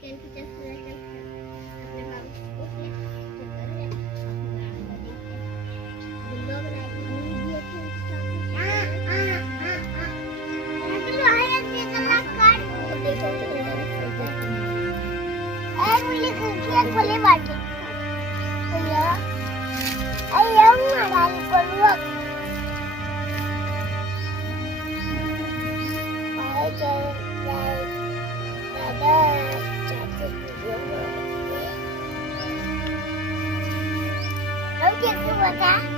कॅन्टीच्या आपल्या बाबा उठले तो करूया आपण आम्हाला देते लोग लाइक मम्मी भी अच्छी देखो मुझे खिड़कियाँ खोले बाटे भैया अरे हमारा करूँ दादा चाहते हम क्या बता